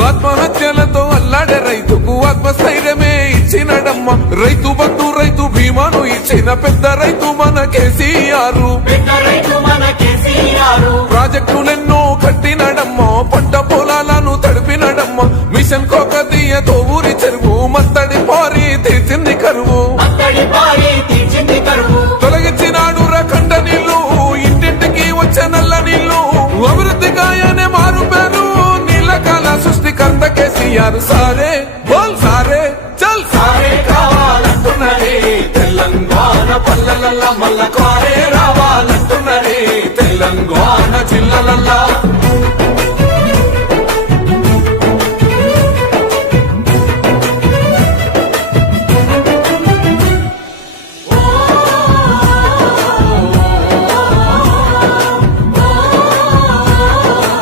ఆత్మహత్యలతో అల్లాడే రైతుకు ఆత్మస్థైర్యమే ఇచ్చినడమ్మ. రైతు బంధు రైతు బీమాను ఇచ్చిన పెద్ద రైతు మన కేసీఆర్. ప్రాజెక్టులెన్నో కట్టినడమ్మ, పంట పొలాలను తడిపినడమ్మ. మిషన్ కోకతీయతో ఊరి చెరువు మత్తడి పారి తీర్చింది కరువు. తొలగించినాడు రకండ నీళ్లు, ఇంటింటికి వచ్చే నల్ల నీళ్లు. అభివృద్ధి గాయనే మారు పేరు, నీళ్ళకాల సృష్టికర్త కేసీఆర్. సారే బోల్ సారే చల్ సారే కావాలంటున్నదే తెలంగాణ పల్లెలల్లా, మల్ల కారే రావాలంటున్నదే తెలంగాణ జిల్లలల్లా.